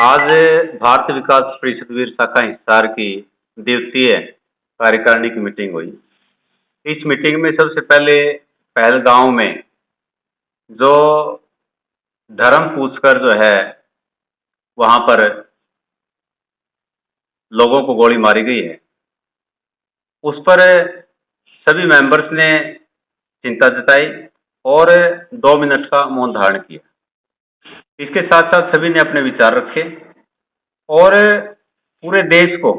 आज भारत विकास परिषद वीर शाखा हिसार की द्वितीय कार्यकारिणी की मीटिंग हुई। इस मीटिंग में सबसे पहले पहलगांव में जो धर्म पूछकर जो है वहां पर लोगों को गोली मारी गई है, उस पर सभी मेंबर्स ने चिंता जताई और 2 मिनट का मौन धारण किया। इसके साथ साथ सभी ने अपने विचार रखे और पूरे देश को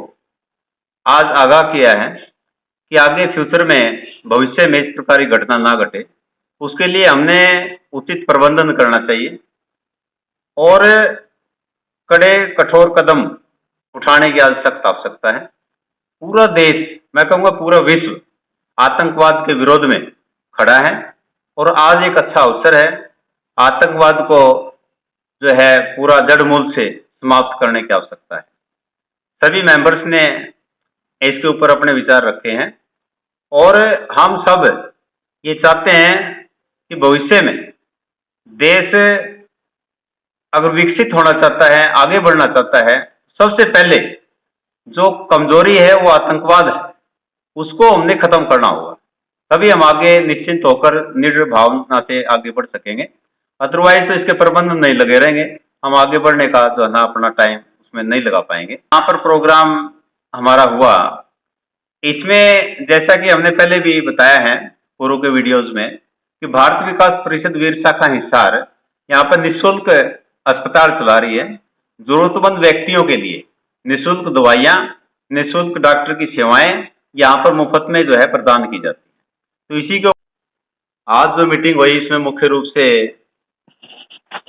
आज आगाह किया है कि आगे फ्यूचर में भविष्य में इस प्रकार की घटना ना घटे, उसके लिए हमने उचित प्रबंधन करना चाहिए और कड़े कठोर कदम उठाने की आज सख्त आवश्यकता है। पूरा देश, मैं कहूँगा पूरा विश्व आतंकवाद के विरोध में खड़ा है और आज एक अच्छा अवसर है आतंकवाद को जो है पूरा जड़ मूल से समाप्त करने की आवश्यकता है। सभी मेंबर्स ने इसके ऊपर अपने विचार रखे हैं और हम सब ये चाहते हैं कि भविष्य में देश अगर विकसित होना चाहता है, आगे बढ़ना चाहता है, सबसे पहले जो कमजोरी है वो आतंकवाद है, उसको हमने खत्म करना होगा। तभी हम आगे निश्चिंत होकर निर्भय भावना से आगे बढ़ सकेंगे। अदरवाइज तो इसके प्रबंध नहीं लगे रहेंगे, हम आगे बढ़ने का जो है ना अपना टाइम उसमें नहीं लगा पाएंगे। यहाँ पर प्रोग्राम हमारा हुआ, इसमें जैसा कि हमने पहले भी बताया है पूर्व के वीडियोज में कि भारत विकास परिषद वीर शाखा हिसार यहाँ पर निःशुल्क अस्पताल चला रही है। जरूरतमंद व्यक्तियों के लिए निःशुल्क दवाइयाँ, निःशुल्क डॉक्टर की सेवाएं यहाँ पर मुफ्त में जो है प्रदान की जाती है। तो इसी को आज जो मीटिंग हुई इसमें मुख्य रूप से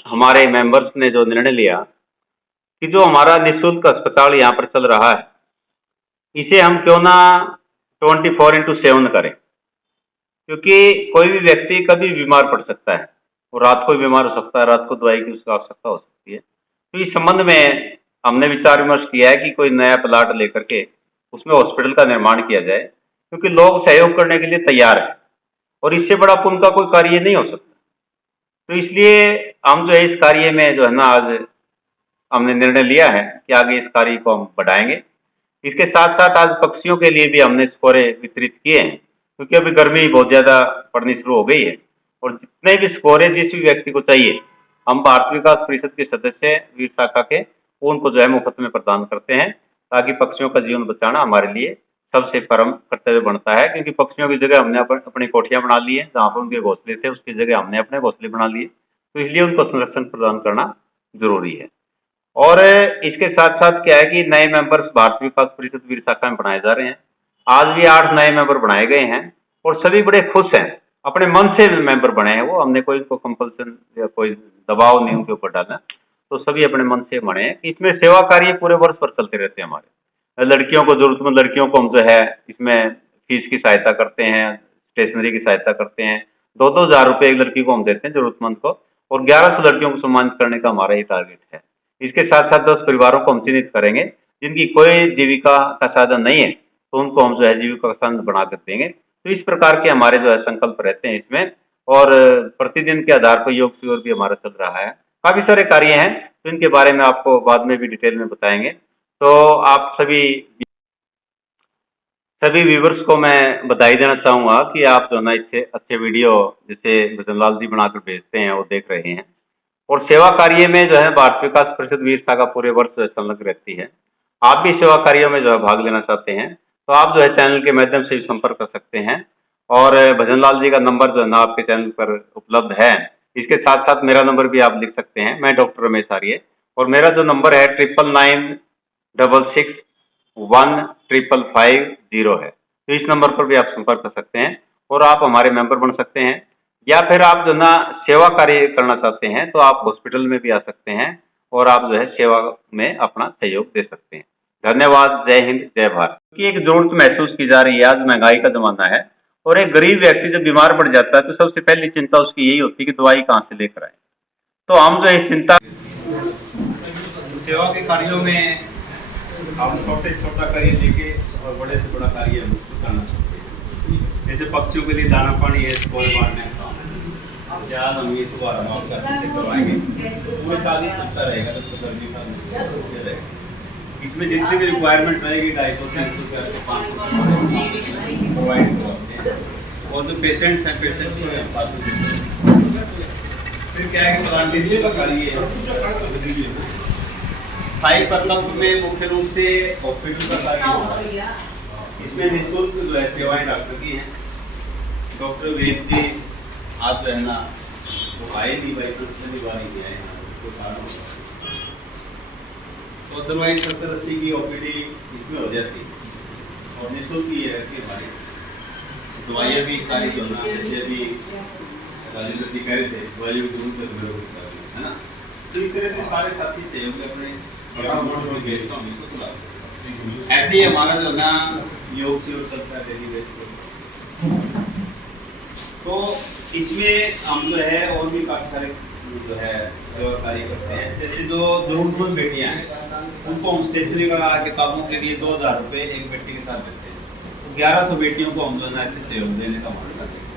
हमारे मेंबर्स ने जो निर्णय लिया कि जो हमारा निःशुल्क अस्पताल यहाँ पर चल रहा है, इसे हम क्यों ना 24x7 करें, क्योंकि कोई भी व्यक्ति कभी बीमार पड़ सकता है और रात को बीमार हो सकता है, रात को दवाई की उसकी आवश्यकता हो सकती है। तो इस संबंध में हमने विचार विमर्श किया है कि कोई नया प्लाट लेकर के उसमें हॉस्पिटल का निर्माण किया जाए, क्योंकि लोग सहयोग करने के लिए तैयार हैं और इससे बड़ा पुण्य का कोई कार्य नहीं हो सकता। तो इसलिए हम जो है इस कार्य में जो है ना आज हमने निर्णय लिया है कि आगे इस कार्य को हम बढ़ाएंगे। इसके साथ साथ आज पक्षियों के लिए भी हमने स्कोरे वितरित किए हैं, क्योंकि अभी गर्मी बहुत ज़्यादा पड़नी शुरू हो गई है और जितने भी स्कोरे जिस भी व्यक्ति को चाहिए हम भारत विकास परिषद के सदस्य वीर शाखा के उनको जो है मुफ्त में प्रदान करते हैं, ताकि पक्षियों का जीवन बचाना हमारे लिए सबसे परम कर्तव्य बनता है। क्योंकि पक्षियों की जगह हमने अपनी कोठियाँ बना ली है, जहाँ पर उनके घोंसले थे उसकी जगह हमने अपने घोंसले बना लिए, तो इसलिए उनको संरक्षण प्रदान करना जरूरी है। और इसके साथ साथ क्या है कि नए मेंबर्स भारत विकास परिषद वीर शाखा में बनाए जा रहे हैं। आज भी 8 नए मेंबर बनाए गए हैं और सभी बड़े खुश हैं, अपने मन से मेंबर बने हैं वो, हमने कोई को कंपल्सन या कोई दबाव नहीं उनके ऊपर डाला, तो सभी अपने मन से बने हैं। इसमें सेवा कार्य पूरे वर्ष पर चलते रहते हैं। हमारे लड़कियों को, जरूरतमंद लड़कियों को हम जो है इसमें फीस की सहायता करते हैं, स्टेशनरी की सहायता करते हैं। 2-2 हज़ार रुपये एक लड़की को हम देते हैं जरूरतमंद को, और 1100 लड़कियों को सम्मानित करने का हमारा ये टारगेट है। इसके साथ साथ 10 परिवारों को हम चिन्हित करेंगे जिनकी कोई जीविका का साधन नहीं है, तो उनको हम जो है जीविका का साधन बना कर देंगे। तो इस प्रकार के हमारे जो है संकल्प रहते हैं इसमें, और प्रतिदिन के आधार पर योग शिविर भी हमारा चल रहा है। काफ़ी सारे कार्य हैं, तो इनके बारे में आपको बाद में भी डिटेल में बताएंगे। तो आप सभी व्यूवर्स को मैं बधाई देना चाहूँगा कि आप जो है ना इससे अच्छे वीडियो जैसे भजनलाल जी बनाकर भेजते हैं वो देख रहे हैं, और सेवा कार्य में जो है भारत विकास परिषद वीर शाखा पूरे वर्ष संलग्न रहती है। आप भी सेवा कार्यों में जो है भाग लेना चाहते हैं तो आप जो है चैनल के माध्यम से संपर्क कर सकते हैं, और भजनलाल जी का नंबर जो है ना आपके चैनल पर उपलब्ध है। इसके साथ साथ मेरा नंबर भी आप लिख सकते हैं, मैं डॉक्टर रमेश आर्य, और मेरा जो नंबर है 9996615550 है। तो इस नंबर पर भी आप संपर्क कर सकते हैं और आप हमारे मेंबर बन सकते हैं। या फिर आप जो ना सेवा कार्य करना चाहते हैं तो आप हॉस्पिटल में भी आ सकते हैं और आप जो है सेवा में अपना सहयोग दे सकते हैं। धन्यवाद। जय हिंद, जय भारत। क्योंकि एक जरूरत महसूस की जा रही है, आज महंगाई का जमाना है और एक गरीब व्यक्ति जब बीमार पड़ जाता है तो सबसे पहली चिंता उसकी यही होती है कि दवाई कहाँ से लेकर आए। तो हम जो इस चिंता सेवा के कार्यों में हम छोटे से छोटा कार्य लेके और बड़े से बड़ा कार्य हम करना चाहते हैं। जैसे पक्षियों के लिए दाना पानी है, स्कोर बांटने का, आज हम ये शुभारंभ आपका अच्छे से करवाएंगे। पूरे साल ही चलता रहेगा जब तक गर्मी का रहेगा। इसमें जितनी भी रिक्वायरमेंट रहेगी 250, 300, 400, 500 प्रोवाइड करवाते हैं। और जो पेशेंट्स हैं पेशेंट्स को हम साथ में देते हैं। फिर क्या है कि प्लांटेशन का कार्य है। स्थायी प्रकल्प में मुख्य रूप से हॉस्पिटल का कार्य होता है। इसमें निःशुल्क जो है सेवाएं डॉक्टर की हैं। डॉक्टर वेद जी आज जो है ना वो आए नहीं भाई, पहली बार ही आए हैं, उसको कारण होगा। तो दवाई 70-80 की ओपीडी इसमें हो जाती है। और निःशुल्क ही है कि भाई दवाइयाँ भी सारी जो ना, जैसे अभी राजेंद्र जी कह रहे थे दवाइयों की जरूरत है ना। तो इस तरह से सारे साथी सहयोग अपने भेजता हूँ इसको थोड़ा। ऐसे ही हमारा जो ना योग शिविर चलता है डेली बेस पर। तो इसमें हम जो है और भी काफ़ी सारे जो है सेवा कार्य करते हैं। जैसे जो जरूरतमंद बेटियां हैं उनको हम स्टेशनरी का किताबों के लिए 2000 रुपये एक बेटी के साथ देते हैं। तो 1100 बेटियों को हम जो है ऐसे सहयोग देने का मामला देते हैं।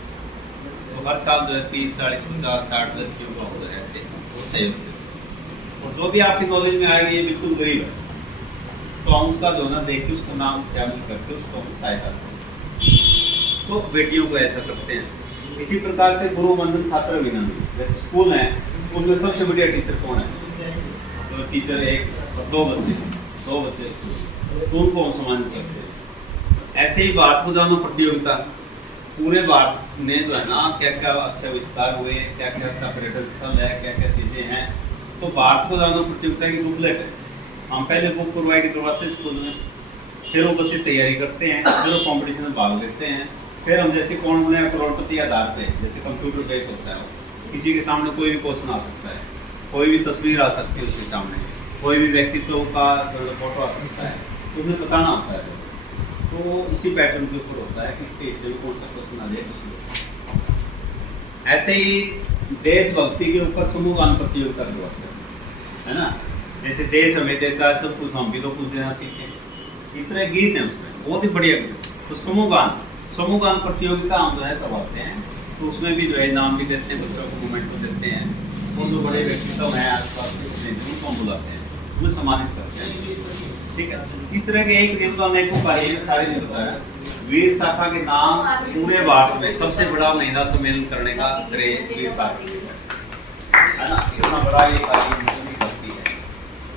तो हर साल जो है 30, 40, 50, 60 लड़कियों को हम जो है ऐसे सहयोग देते हैं। और जो भी आपकी नॉलेज में आएगी ये बिल्कुल गरीब है तो हम उसका जो ना देख के उसका नाम शामिल करके उसको हम सहायता करते हैं। तो बेटियों को ऐसा करते हैं। इसी प्रकार से गुरु बंधन छात्र अभिनंदन, जैसे स्कूल है, स्कूल में सबसे बढ़िया टीचर कौन है? तो टीचर एक और 2 बच्चे स्कूल को हम सम्मानित करते हैं। ऐसे ही भारत को जानो प्रतियोगिता, पूरे भारत में जो है ना क्या क्या अच्छे आविष्कार हुए, क्या क्या अच्छा पर्यटन स्थल है, क्या क्या चीज़ें हैं। तो भारत को जानो प्रतियोगिता की बुकलेट है, हम पहले बुक प्रोवाइड करवाते हैं स्कूल में। फिर वो बच्चे तैयारी करते हैं, फिर वो कॉम्पिटिशन में भाग लेते हैं। फिर हम जैसे कौन बने करोड़पति आधार पे, जैसे कंप्यूटर बेस होता है, किसी के सामने कोई भी क्वेश्चन आ सकता है, कोई भी तस्वीर आ सकती है उसके सामने, कोई भी व्यक्तित्व का फोटो आ सकता है, तो उन्हें बताना होता है। तो इसी पैटर्न के ऊपर होता है किसके हिस्से में कौन सा क्वेश्चन आ जाए। ऐसे ही देशभक्ति के ऊपर समूह गान प्रतियोगिता करवाते हैं ना। जैसे देश हमें देता है सब कुछ, हम भी तो कुछ देना सीखें। इस तरह गीत है उसमें, बहुत ही बढ़िया गीत। तो समूह गान प्रतियोगिता हम जो है करवाते हैं। तो उसमें भी जो है नाम भी देते हैं, बच्चों को मूवमेंट को देते हैं। और जो बड़े व्यक्तित्व हैं आसपास के उनको हम बुलाते हैं, उन्हें सम्मानित करते हैं। ठीक है, इस तरह के एक दिन का अनेकों कार्य सारे दिन बताया। वीर शाखा के नाम पूरे भारत में सबसे बड़ा महिला सम्मेलन करने का श्रेय वीर शाखा है ना। इतना बड़ा ये कार्य करती है।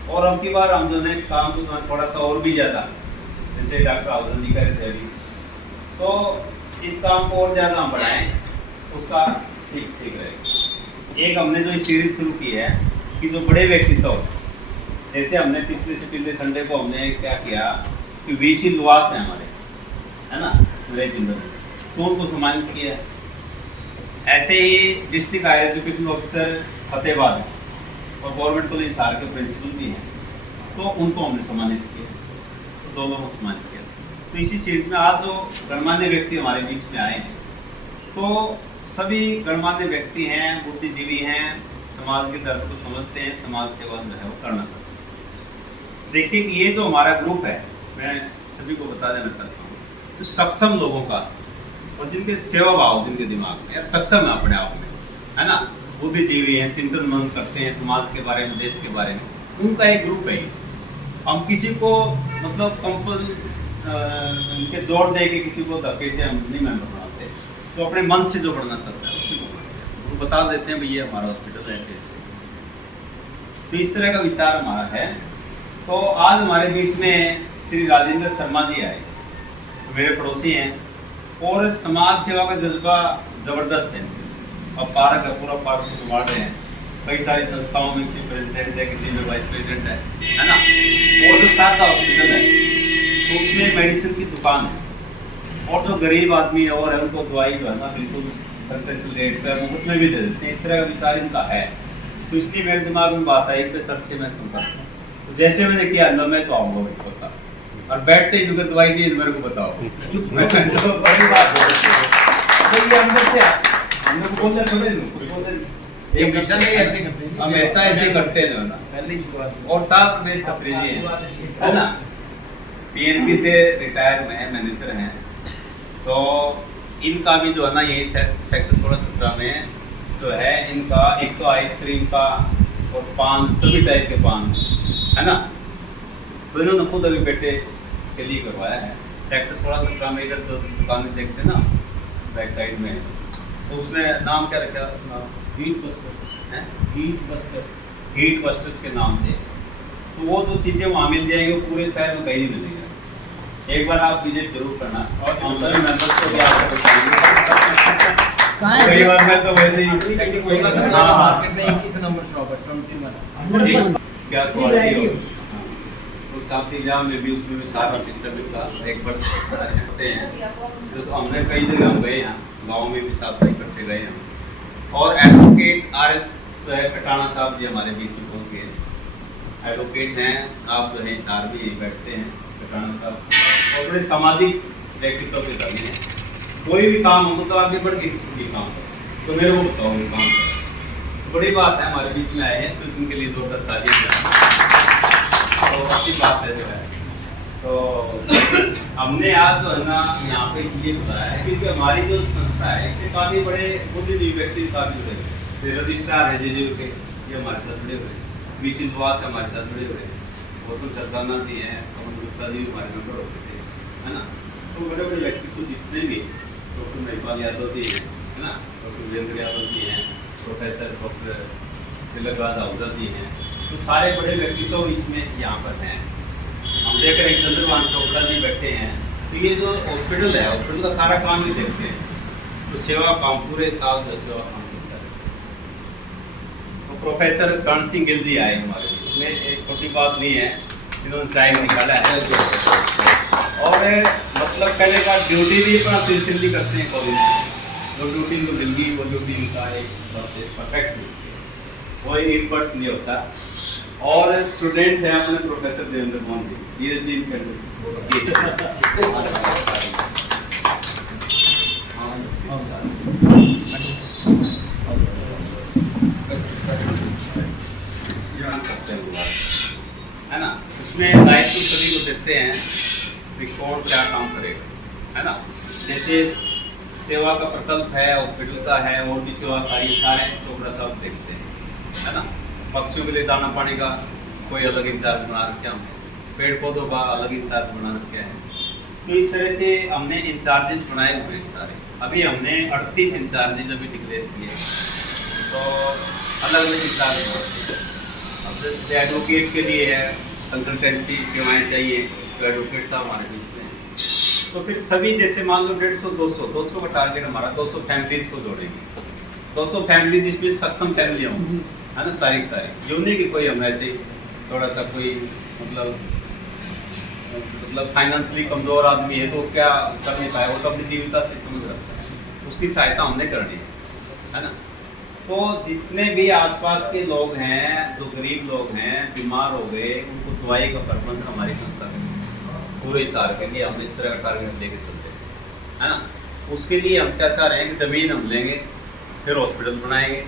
और अब की बार हम जो है इस काम को थोड़ा सा और भी ज़्यादा, जैसे डॉक्टर आउजन जी कह रहे थे अभी, तो इस काम को और ज़्यादा हम बढ़ाएं, उसका सीख ठीक रहेगी। एक हमने जो सीरीज शुरू की है कि जो बड़े व्यक्तित्व, जैसे हमने पिछले संडे को हमने क्या किया कि वीसी लुआस है हमारे, है ना, मेरे जिंदगी, तो उनको सम्मानित किया। ऐसे ही district higher education officer Fatehabad और गवर्नमेंट कॉलेज हिसार के प्रिंसिपल भी हैं, तो उनको हमने सम्मानित किया। तो 2 लोगों को सम्मानित किया। तो इसी सीरीज में आज जो गणमान्य व्यक्ति हमारे बीच में आए हैं, तो सभी गणमान्य व्यक्ति हैं, बुद्धिजीवी हैं, समाज के दर्द को समझते हैं, समाज सेवा जो है वो करना चाहते हैं। देखिए कि ये जो हमारा ग्रुप है, मैं सभी को बता देना चाहता हूँ, तो सक्षम लोगों का और जिनके सेवा भाव जिनके दिमाग में सक्षम है अपने आप में, है ना, बुद्धिजीवी हैं, चिंतन मनन करते हैं समाज के बारे में, देश के बारे में, उनका एक ग्रुप है। हम किसी को मतलब उनके जोर दे के किसी को धक्के से हम नहीं मेंबर बनाते। तो अपने मन से जो पढ़ना चाहता है उसी को वो बता देते हैं भैया हमारा हॉस्पिटल ऐसे ऐसे। तो इस तरह का विचार हमारा है। तो आज हमारे बीच में श्री राजेंद्र शर्मा जी आए, तो मेरे पड़ोसी हैं और समाज सेवा का जज्बा ज़बरदस्त है। अब पार्क है, पूरा पार्क संभाल रहे हैं। कई सारी संस्थाओं में किसी प्रेसिडेंट है, किसी में वाइस प्रेसिडेंट है ना। और जो साथ का हॉस्पिटल है तो उसमें मेडिसिन की दुकान है और जो गरीब आदमी है और है उनको दवाई जो है ना बिल्कुल कंसेशन रेट पर मुफ्त में भी दे देते हैं। इस तरह का विचार इनका है। तो इसलिए मेरे दिमाग में बात आई पे सर से मैं सुनता हूँ। तो जैसे मैंने किया अंदर मैं तो आऊँगा भाई पक्का, और बैठते ही दुकान दवाई चाहिए मेरे को बताओ। तो बड़ी बात है ये अंदर से हम लोग बोलते थोड़े एक ऐसे करते हैं, हम ऐसे करते हैं जो ना पहले ही शुरुआत। और साथ प्रवेश खत्री जी है ना, पीएनबी से रिटायर में है, मैनेजर हैं। तो इनका भी जो है ना यही सेक्टर 16-17 में जो है इनका एक तो आइसक्रीम का और पान, सभी टाइप के पान है ना, तो इन्होंने खुद अभी बेटे के लिए करवाया है। सेक्टर 16-17 में इधर जो दुकानें देखते हैं ना बैक साइड में, तो उसमें नाम क्या रखा है उसमें? हीट बस्टर्स है, हीट बस्टर्स के नाम से। तो वो जो चीज़ें वहाँ मिल जाएंगी वो पूरे शहर में कहीं नहीं मिलेगा। एक बार आप विजिट जरूर करना और हम सभी मेंबर्स को भी आपको बताएंगे। कई बार मैं तो वैसे ही मार्केट में 21 नंबर शॉप है 21 क्या क्वालिटी हो तो साथी जाम में भी उसमें भी सारा सिस्टम का एक बार सकते हैं। तो हमने कई जगह हम गए हैं, गाँव में भी साथ में इकट्ठे गए हैं। और एडवोकेट RS जो है कटाना साहब जी हमारे बीच में पहुँच गए। एडवोकेट हैं, आप जो है सार भी यहीं बैठते हैं कटाना साहब, और बड़े सामाजिक व्यक्तित्व के धनी हैं। कोई भी काम हो मतलब आगे बढ़ के भी काम करो तो मेरे को बताओ वो काम करो। तो बड़ी बात है हमारे बीच में आए हैं तो उनके लिए जोरदार तारीफ है। तो अच्छी बात है जो है। तो हमने आज जो है ना यहाँ पे इसलिए बताया है क्योंकि हमारी जो संस्था है इससे काफ़ी बड़े बुद्धिजीवी व्यक्ति काफ़ी जुड़े हुए हैं। रजिस्ट्रार है JJU के, ये हमारे साथ जुड़े हुए हैं। BC द्वास हमारे साथ जुड़े हुए हैं। गौतम सरदाना जी हैं, अमन गुप्ता जी भी हमारे मेंबर होते थे, है ना। तो बड़े बड़े व्यक्तित्व जितने भी, डॉक्टर महिपाल यादव जी हैं, है ना, डॉक्टर वीरेंद्र यादव जी हैं, प्रोफेसर डॉक्टर तिलकराज आहूजा जी हैं, तो सारे बड़े व्यक्तित्व इसमें यहाँ पर हैं। हम देख रहे हैं चंद्रभान चोपड़ा जी बैठे हैं। तो ये जो हॉस्पिटल है, हॉस्पिटल का सारा काम भी देखते हैं। तो सेवा काम पूरे साल जो सेवा काम चलता है। तो प्रोफेसर कर्ण सिंह गिल जी आए हमारे, इसमें एक छोटी बात नहीं है, इन्होंने टाइम निकाला है। और मतलब कहने का ड्यूटी भी अपना सिंसियरली करते हैं कॉलेज में। जो ड्यूटी को मिल गई वो ड्यूटी उनका एक सबसे परफेक्ट कोई इनवर्स नहीं होता। और स्टूडेंट है अपने प्रोफेसर देवेंद्र मोहन जी, ये टीम कर है ना। उसमें दायित्व सभी को देते हैं कि कौन क्या काम करेगा, है ना। जैसे सेवा का प्रकल्प है, हॉस्पिटल का है, और भी सेवा कार्य सारे चोपड़ा साहब देखते हैं, है ना। पक्षियों के लिए दाना पानी का कोई अलग इंचार्ज बना रखे हैं, पेड़ पौधों का अलग इंचार्ज बना रखे हैं। तो इस तरह से हमने इंचार्जेस बनाए हुए हैं सारे। अभी हमने 38 इंचार्जेज अभी डिक्लेयर किए, तो अलग अलग इंचार्ज बनाते हैं। अब जैसे एडवोकेट के लिए है, कंसल्टेंसी सेवाएँ चाहिए तो एडवोकेट साहब हमारे बीच में हैं। तो फिर सभी जैसे मान लो 150-200 का टारगेट हमारा, 200 फैमिलीज को जोड़ेंगे। 200 फैमिलीज इसमें सक्षम फैमिलियाँ होंगी, है ना, सारी यूँ नहीं कि कोई हम ऐसे थोड़ा सा कोई मतलब फाइनेंशियली कमज़ोर आदमी है तो क्या करने का है, वो तो अपनी जीविका से समझ रखता है, उसकी सहायता हमने करनी है ना। तो जितने भी आसपास के लोग हैं, जो गरीब लोग हैं, बीमार हो गए, उनको दवाई का प्रबंध हमारी संस्था करेगी पूरे साल के लिए। हम इस तरह का टारगेट लेके चलते हैं, है ना। उसके लिए हम क्या चाह रहे हैं कि ज़मीन हम लेंगे, फिर हॉस्पिटल बनाएंगे,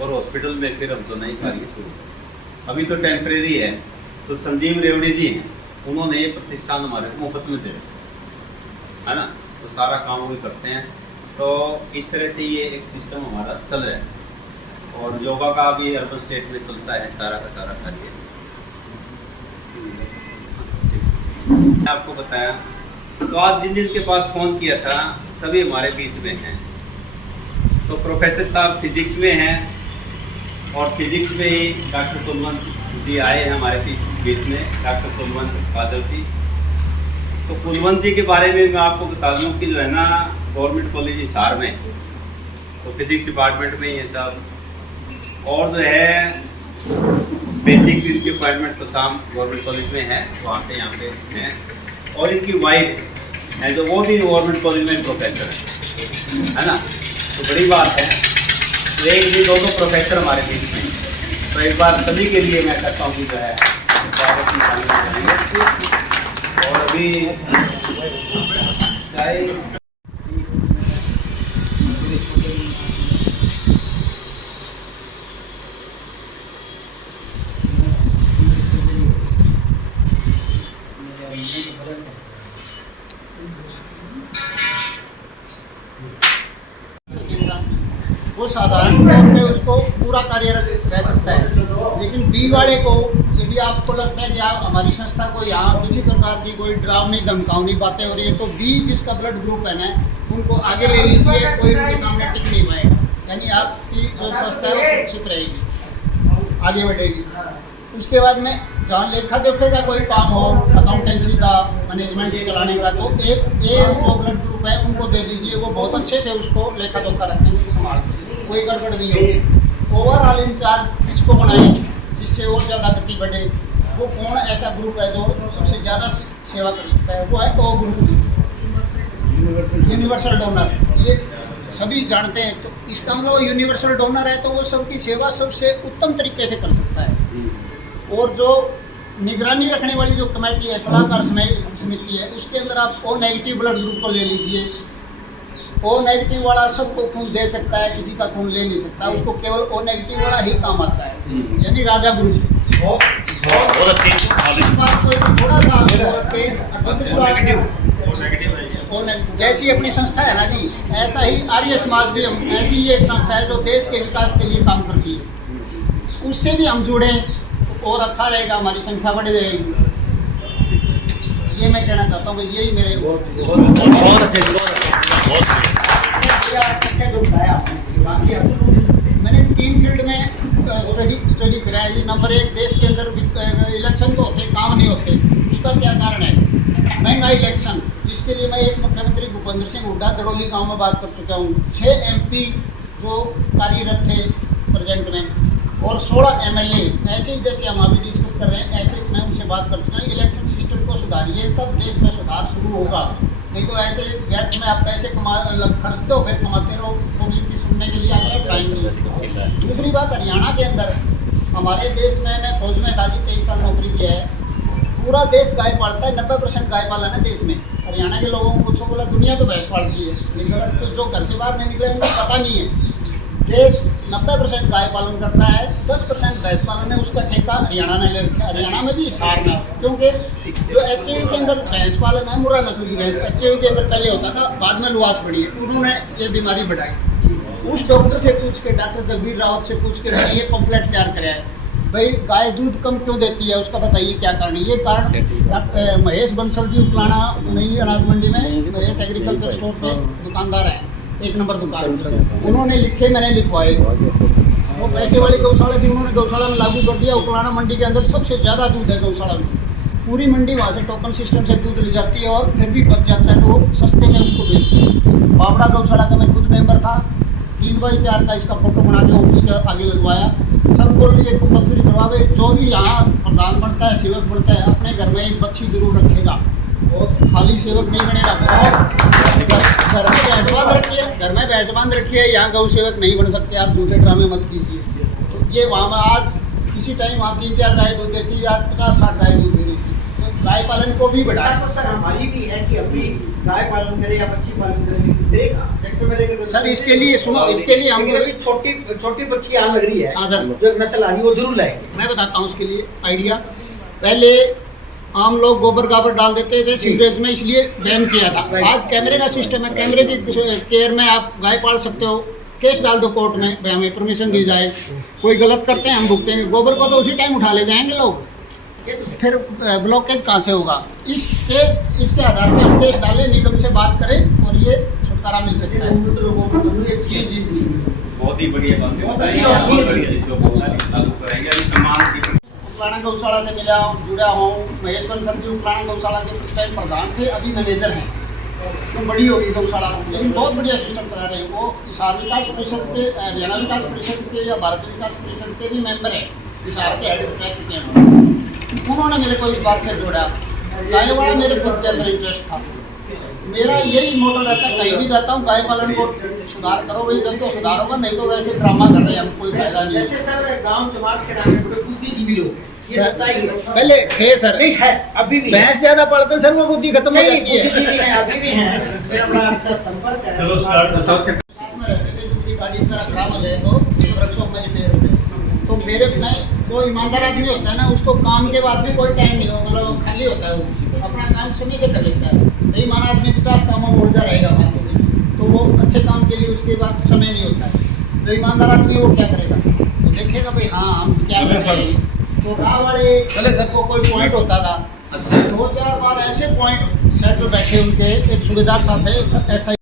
और हॉस्पिटल में फिर हम जो नई कार्य शुरू करेंगे। अभी तो टेम्परेरी है, तो संजीव रेवड़ी जी हैं, उन्होंने ये प्रतिष्ठान हमारे को मुफ्त में दे रखा है ना। तो सारा काम वो करते हैं। तो इस तरह से ये एक सिस्टम हमारा चल रहा है। और योगा का भी अर्बन स्टेट में चलता है सारा का सारा कार्य। मैं आपको बताया, तो आज जिन के पास फ़ोन किया था सभी हमारे बीच में हैं। तो प्रोफेसर साहब फिजिक्स में हैं, और फिजिक्स में ही डॉक्टर कुलवंत जी आए हैं हमारे बीच में, डॉक्टर कुलवंत काजल जी। तो कुलवंत जी के बारे में मैं आपको बता दूं कि जो है ना गवर्नमेंट कॉलेज हिसार में, तो फिजिक्स डिपार्टमेंट में ये सब, और जो है बेसिक इनकी अपॉइंटमेंट तो शाम गवर्नमेंट कॉलेज में है, वहाँ से यहाँ पे हैं। और इनकी वाइफ है जो वो भी गवर्नमेंट कॉलेज में प्रोफेसर है ना। तो बड़ी बात है, तो एक भी दोनों प्रोफेसर हमारे बीच में। तो एक बार सभी के लिए मैं कहता हूँ कि जो है और अभी चाहे वो साधारण लेकिन बी वाले को यदि आपको लगता है कि आप हमारी संस्था को यहाँ किसी प्रकार की कोई डरावनी धमकावनी बातें हो रही है, तो बी जिसका ब्लड ग्रुप है ना, उनको आगे ले लीजिए, कोई उनके सामने टिक नहीं पाएगा। यानी आपकी जो संस्था है वो सुरक्षित रहेगी, आगे बढ़ेगी। उसके बाद में जहाँ लेखा जोखे का कोई काम हो, अकाउंटेंसी का, मैनेजमेंट चलाने का, तो एक जो ब्लड ग्रुप है उनको दे दीजिए, वो बहुत अच्छे से उसको लेखा जोखा रखेंगे, संभालते, कोई गड़बड़ नहीं होगी। ओवरऑल इंचार्ज किसको बनाए जिससे और ज़्यादा गति बढ़े, वो कौन ऐसा ग्रुप है जो सबसे ज़्यादा सेवा कर सकता है, वो है ओ ग्रुप, यूनिवर्सल डोनर। ये सभी जानते हैं, तो इसका मतलब वो यूनिवर्सल डोनर है, तो वो सबकी सेवा सबसे उत्तम तरीके से कर सकता है। और जो निगरानी रखने वाली जो कमेटी है, सलाहकार समिति है, उसके अंदर आप ओ नेगेटिव ब्लड ग्रुप को ले लीजिए। ओ नेगेटिव वाला सबको खून दे सकता है, किसी का खून ले नहीं सकता, उसको केवल ओ नेगेटिव वाला ही काम आता है, यानी राजा ग्रुप। बहुत अच्छी इस बात को थोड़ा सा जैसी अपनी संस्था है ना जी, ऐसा ही आर्य समाज भी हम ऐसी ही एक संस्था है जो देश के विकास के लिए काम करती है। उससे भी हम जुड़े और अच्छा रहेगा, हमारी संख्या बढ़ जाएगी। ये मैं कहना चाहता हूँ, यही मेरे बहुत अच्छे मैंने 3 फील्ड में स्टडी करा है। नंबर 1, देश के अंदर इलेक्शन तो होते, काम नहीं होते, उसका क्या कारण है? महंगा इलेक्शन, जिसके लिए मैं एक मुख्यमंत्री भूपेंद्र सिंह हुड्डा दड़ोली गांव में बात कर चुका हूँ, 6 MP जो कार्यरत थे प्रेजेंट में, और 16 MLA, ऐसे ही जैसे हम अभी डिस्कस कर रहे हैं, ऐसे मैं उनसे बात कर चुका हूँ। इलेक्शन सिस्टम को सुधारिए, तब देश में सुधार शुरू होगा, नहीं तो ऐसे व्यर्थ में आप पैसे खर्चते हो, फिर कमाते रहो, पब्लिक की सुनने के लिए आपका टाइम नहीं होता। दूसरी बात, हरियाणा के अंदर हमारे देश में, मैं फौज में था जी, 23 साल नौकरी किया है, पूरा देश गाय पालता है, 90% गाय पालन है देश में। हरियाणा के लोगों को पूछो, बोला दुनिया तो भैंस पालती है, लेकिन गलत, तो जो घर से बाहर नहीं निकले उनको पता नहीं है। देश 90% गाय पालन करता है, 10% भैंस पालन है, उसका ठेका हरियाणा ने ले रखा है। हरियाणा में भी हिसार में, क्योंकि जो HAV के अंदर भैंस पालन है, मुर्रा नस्ल की भैंस HAV के अंदर पहले होता था, बाद में लुआस पड़ी है, उन्होंने ये बीमारी बढ़ाई। उस डॉक्टर से पूछ के, डॉक्टर जगबीर रावत से पूछ के मैंने ये पम्फलेट तैयार कराया है, भाई गाय दूध कम क्यों देती है, उसका बताइए क्या कारण है। ये कारण महेश बंसल जी उपलाना नई अनाज मंडी में महेश एग्रीकल्चर स्टोर के दुकानदार हैं, 1 नंबर दुकान, उन्होंने लिखे, मैंने लिखवाए। वो पैसे वाली गौशाला थी, उन्होंने गौशाला में लागू कर दिया। उकलाना मंडी के अंदर सबसे ज़्यादा दूध है गौशाला में, पूरी मंडी वहाँ से टोकन सिस्टम से दूध ले जाती है, और फिर भी बच जाता है तो वो सस्ते में उसको बेचते हैं। बाबड़ा गौशाला का मैं खुद मेंबर था, 3x4 का इसका फोटो बना के ऑफिस के आगे लगवाया। सबको लिए कंपल्सरी करवावे, जो भी यहाँ प्रधान बनता है, सेवक बनता है, अपने घर में एक बच्ची जरूर रखेगा, और खाली सेवक नहीं बनेगा। घर में भैंस बांध रखिए, घर में भैंस बांध रखिए, यहाँ गौ सेवक नहीं बन सकते, आप झूठे ड्रामे मत कीजिए। तो ये वहाँ में आज किसी टाइम वहाँ 3-4 गाय दूध देती है, आज 50-60 गाय दूध दे रही है। तो गाय पालन को भी बढ़ाए। तो सर हमारी भी है कि अभी गाय पालन करे या मच्छी पालन करे, देगा सेक्टर में देगा। सर इसके लिए सुनो, इसके लिए हम छोटी बच्ची यहाँ लग रही है, हाँ सर, जो एक नस्ल आ रही है वो जरूर लाएंगे। मैं बताता हूँ उसके लिए आइडिया। पहले आम लोग गोबर गाबर डाल देते थे सीवरेज में, इसलिए बैन किया था। आज कैमरे का सिस्टम है, कैमरे की केयर में आप गाय पाल सकते हो, केस डाल दो कोर्ट में, भाई हमें परमिशन दी जाए। कोई गलत करते हैं हम भुगते हैं, गोबर को तो उसी टाइम उठा ले जाएंगे लोग, फिर ब्लॉकेज कहाँ से होगा। इसके आधार पर हम केस डालें, निगम से बात करें और ये छुटकारा मिल सकता है। जी जी जी, बहुत ही बढ़िया बात है, बहुत अच्छी बहुत बढ़िया चीज़ को लागू कराएंगे। अभी सम्मान की उपलाना गौशाला से मिला जुड़ा हूँ। महेश बंसल जी उपलाना गौशाला के कुछ टाइम प्रधान थे, अभी मैनेजर हैं, तो बड़ी होगी गौशाला, लेकिन बहुत बढ़िया सिस्टम चला रहे हैं। वो हिसार विकास परिषद के, हरियाणा विकास परिषद के या भारत विकास परिषद के भी मेंबर हैं, हिसार के हेड रह चुके हैं। उन्होंने मेरे को इस बात से जोड़ा, गाय वाला मेरे खुद के अंदर इंटरेस्ट था। मेरा यही मोटो रहता है, कहीं भी जाता हूँ गाय पालन को सुधार करो, वही जब तो सुधार होगा, नहीं तो वैसे ड्रामा कर रहे हैं हम, कोई फायदा नहीं। जैसे सर गांव समाज के नाम पे बुद्धिजीवी लोग, ये सच्चाई है। पहले थे सर, नहीं है, अभी भी भैंस ज्यादा पड़ते हैं सर, वो बुद्धि खत्म हो जाती है। बुद्धिजीवी है, अभी भी है, मेरा बड़ा अच्छा संपर्क है। चलो स्टार्ट सबसे साथ में रहते थे, जिनकी गाड़ी का खराब हो जाए तो वर्कशॉप में रिपेयर हो जाए। तो मेरे में जो ईमानदार आदमी होता है ना, उसको काम के बाद भी कोई टाइम नहीं हो, मतलब खाली होता है, वो अपना काम समय से कर लेता है। बेईमान आदमी 50 कामों में उलझा रहेगा बातों में, तो वो अच्छे काम के लिए उसके बाद समय नहीं होता है। जो ईमानदार आदमी वो क्या करेगा, देखेगा भाई हाँ हम क्या चले कर सर। रहे हैं। तो राह वाले चले सर। को कोई पॉइंट होता था, अच्छा 2-4 बार ऐसे पॉइंट सेटल बैठे उनके एक सूबेदार साथ है ऐसा